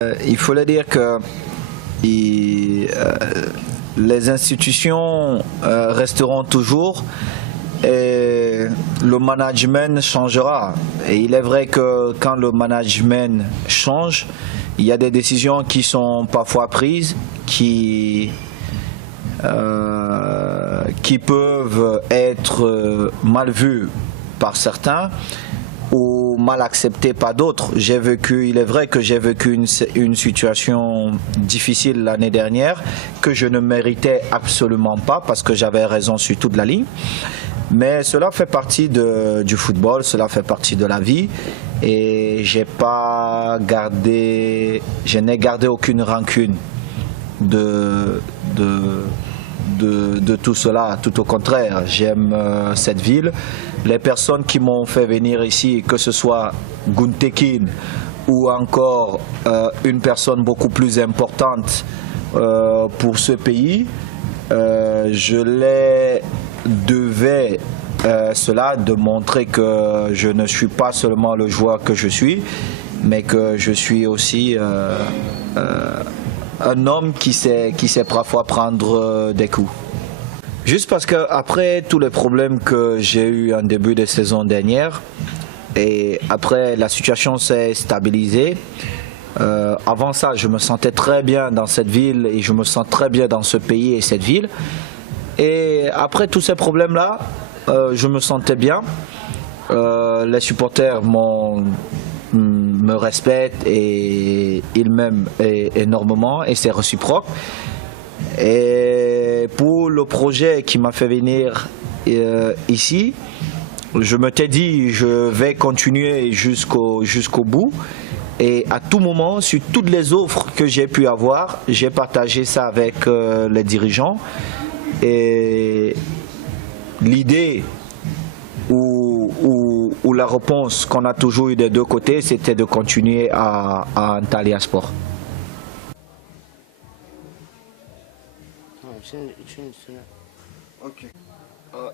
Il faut le dire que les institutions resteront toujours et le management changera. Et il est vrai que quand le management change, il y a des décisions qui sont parfois prises qui peuvent être mal vues par certains ou mal acceptées par d'autres. Il est vrai que j'ai vécu une situation difficile l'année dernière que je ne méritais absolument pas parce que j'avais raison sur toute la ligne. Mais cela fait partie du football, cela fait partie de la vie et je n'ai gardé aucune rancune de tout cela. Tout au contraire, j'aime cette ville. Les personnes qui m'ont fait venir ici, que ce soit Guntekin ou encore une personne beaucoup plus importante pour ce pays, je les devais cela, de montrer que je ne suis pas seulement le joueur que je suis, mais que je suis aussi un homme qui sait parfois prendre des coups. Juste parce qu'après tous les problèmes que j'ai eus en début de saison dernière, et après la situation s'est stabilisée, avant ça je me sentais très bien dans cette ville et je me sens très bien dans ce pays et cette ville. Et après tous ces problèmes-là, je me sentais bien. Les supporters me respectent et ils m'aiment énormément et c'est réciproque. Et pour le projet qui m'a fait venir ici, je me t'ai dit je vais continuer jusqu'au bout. Et à tout moment, sur toutes les offres que j'ai pu avoir, j'ai partagé ça avec les dirigeants. Et l'idée ou la réponse qu'on a toujours eu des deux côtés, c'était de continuer à Antalya Sport. Ok.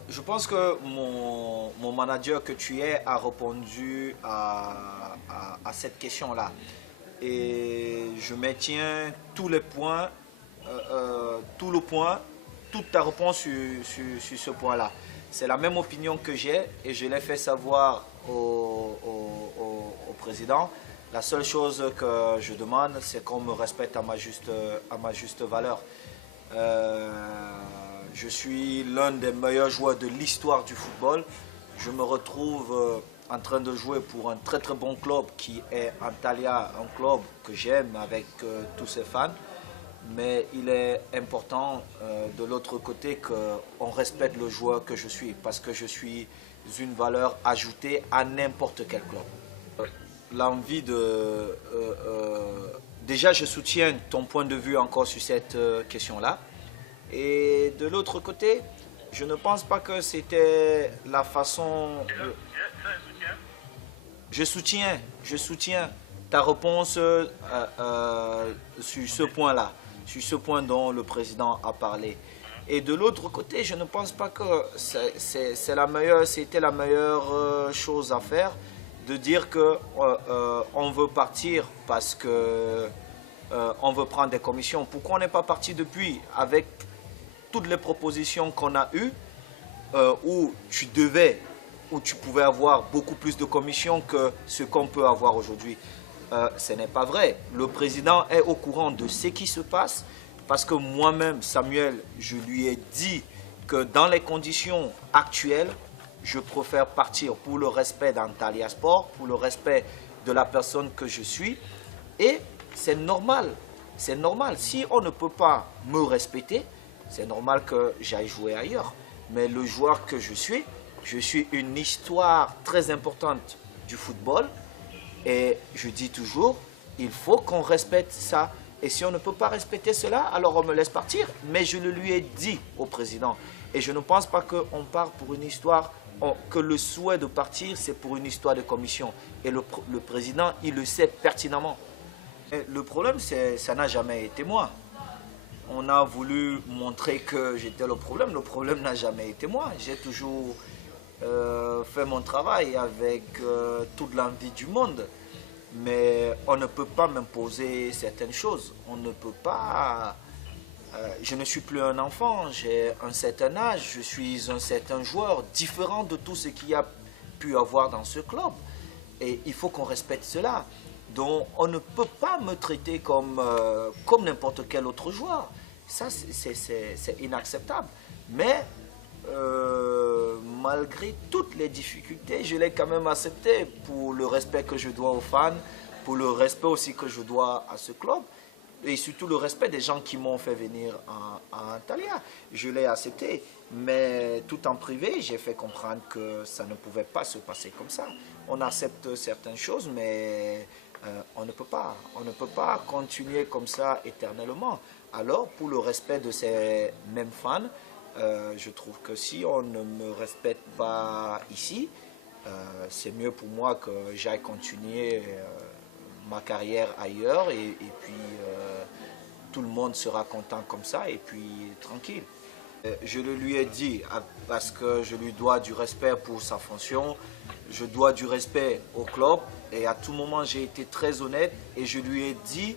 Je pense que mon manager que tu es a répondu à cette question-là. Et je maintiens tous les points, toute ta réponse sur ce point-là. C'est la même opinion que j'ai et je l'ai fait savoir au président. La seule chose que je demande, c'est qu'on me respecte à ma juste valeur. Je suis l'un des meilleurs joueurs de l'histoire du football. Je me retrouve en train de jouer pour un très très bon club qui est Antalya, un club que j'aime avec tous ses fans. Mais il est important de l'autre côté qu'on respecte le joueur que je suis parce que je suis une valeur ajoutée à n'importe quel club. L'envie de... déjà, je soutiens ton point de vue encore sur cette question-là. Et de l'autre côté, je ne pense pas que c'était la façon... Je soutiens ta réponse sur ce point-là, sur ce point dont le président a parlé. Et de l'autre côté, je ne pense pas que c'était la meilleure chose à faire de dire qu'on veut partir parce qu'on veut prendre des commissions. Pourquoi on n'est pas parti depuis avec toutes les propositions qu'on a eues où tu pouvais avoir beaucoup plus de commissions que ce qu'on peut avoir aujourd'hui. Ce n'est pas vrai. Le président est au courant de ce qui se passe parce que moi-même, Samuel, je lui ai dit que dans les conditions actuelles, je préfère partir pour le respect d'Antalya Sport, pour le respect de la personne que je suis. Et c'est normal. C'est normal. Si on ne peut pas me respecter, c'est normal que j'aille jouer ailleurs. Mais le joueur que je suis une histoire très importante du football. Et je dis toujours, il faut qu'on respecte ça. Et si on ne peut pas respecter cela, alors on me laisse partir. Mais je le lui ai dit au président. Et je ne pense pas qu'on part pour une histoire, que le souhait de partir, c'est pour une histoire de commission. Et le président, il le sait pertinemment. Et le problème, ça n'a jamais été moi. On a voulu montrer que j'étais le problème. Le problème n'a jamais été moi. J'ai toujours fait mon travail avec toute l'envie du monde. mais on ne peut pas m'imposer certaines choses. On ne peut pas... je ne suis plus un enfant, j'ai un certain âge, je suis un certain joueur, différent de tout ce qu'il y a pu avoir dans ce club. Et il faut qu'on respecte cela. Donc on ne peut pas me traiter comme, comme n'importe quel autre joueur. Ça, c'est inacceptable. Mais malgré toutes les difficultés, je l'ai quand même accepté pour le respect que je dois aux fans, pour le respect aussi que je dois à ce club et surtout le respect des gens qui m'ont fait venir à Antalya. Je l'ai accepté, mais tout en privé, j'ai fait comprendre que ça ne pouvait pas se passer comme ça. On accepte certaines choses, mais on ne peut pas continuer comme ça éternellement. Alors, pour le respect de ces mêmes fans, je trouve que si on ne me respecte pas ici, c'est mieux pour moi que j'aille continuer ma carrière ailleurs et puis tout le monde sera content comme ça et puis tranquille. Je le lui ai dit parce que je lui dois du respect pour sa fonction, je dois du respect au club et à tout moment j'ai été très honnête et je lui ai dit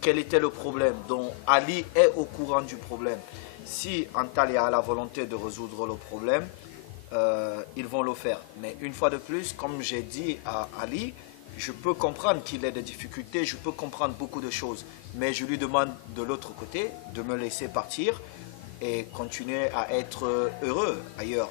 quel était le problème. Donc Ali est au courant du problème. Si Antalya a la volonté de résoudre le problème, ils vont le faire. Mais une fois de plus, comme j'ai dit à Ali, je peux comprendre qu'il ait des difficultés, je peux comprendre beaucoup de choses. Mais je lui demande de l'autre côté de me laisser partir et continuer à être heureux ailleurs.